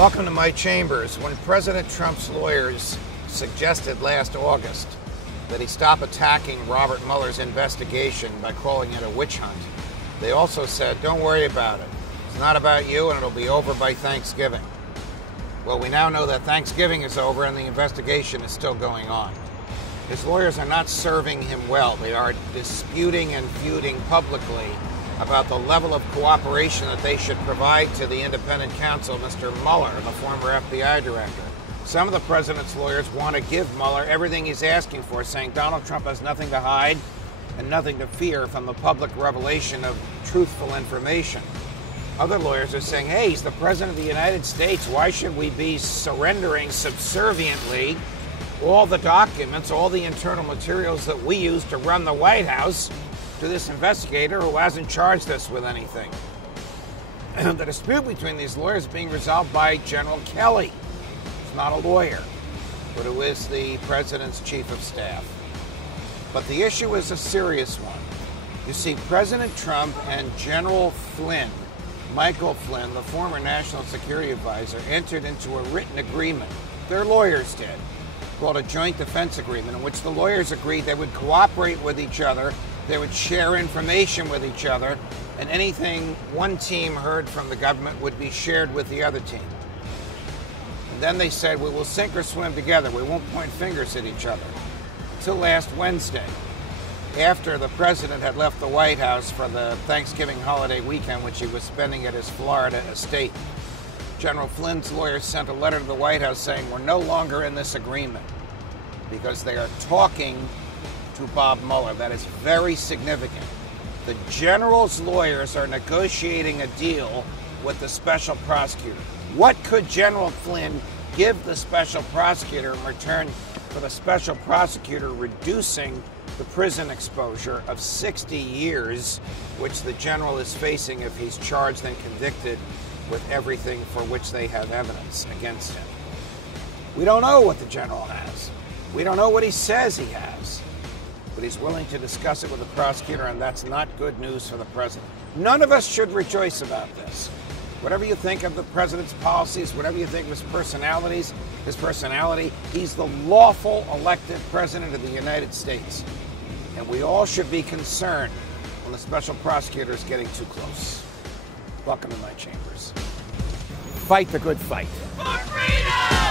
Welcome to my chambers. When President Trump's lawyers suggested last August that he stop attacking Robert Mueller's investigation by calling it a witch hunt, they also said, don't worry about it. It's not about you and it'll be over by Thanksgiving. Well, we now know that Thanksgiving is over and the investigation is still going on. His lawyers are not serving him well. They are disputing and feuding publicly about the level of cooperation that they should provide to the independent counsel, Mr. Mueller, the former FBI director. Some of the president's lawyers want to give Mueller everything he's asking for, saying Donald Trump has nothing to hide and nothing to fear from the public revelation of truthful information. Other lawyers are saying, hey, he's the president of the United States. Why should we be surrendering subserviently all the documents, all the internal materials that we use to run the White House to this investigator who hasn't charged us with anything? And the dispute between these lawyers is being resolved by General Kelly. He's not a lawyer, but who is the president's chief of staff. But the issue is a serious one. You see, President Trump and General Flynn, Michael Flynn, the former National Security Advisor, entered into a written agreement. Their lawyers did, called a joint defense agreement, in which the lawyers agreed they would cooperate with each other, they would share information with each other, and anything one team heard from the government would be shared with the other team. And then they said, we will sink or swim together. We won't point fingers at each other. Until last Wednesday, after the president had left the White House for the Thanksgiving holiday weekend, which he was spending at his Florida estate, General Flynn's lawyers sent a letter to the White House saying, we're no longer in this agreement because they are talking to Bob Mueller. That is very significant. The general's lawyers are negotiating a deal with the special prosecutor. What could General Flynn give the special prosecutor in return for the special prosecutor reducing the prison exposure of 60 years, which the general is facing if he's charged and convicted with everything for which they have evidence against him? We don't know what the general has. We don't know what he says he has. But he's willing to discuss it with the prosecutor, and that's not good news for the president. None of us should rejoice about this. Whatever you think of the president's policies, whatever you think of his personality, he's the lawful elected president of the United States. And we all should be concerned when the special prosecutor is getting too close. Welcome to my chambers. Fight the good fight. For freedom!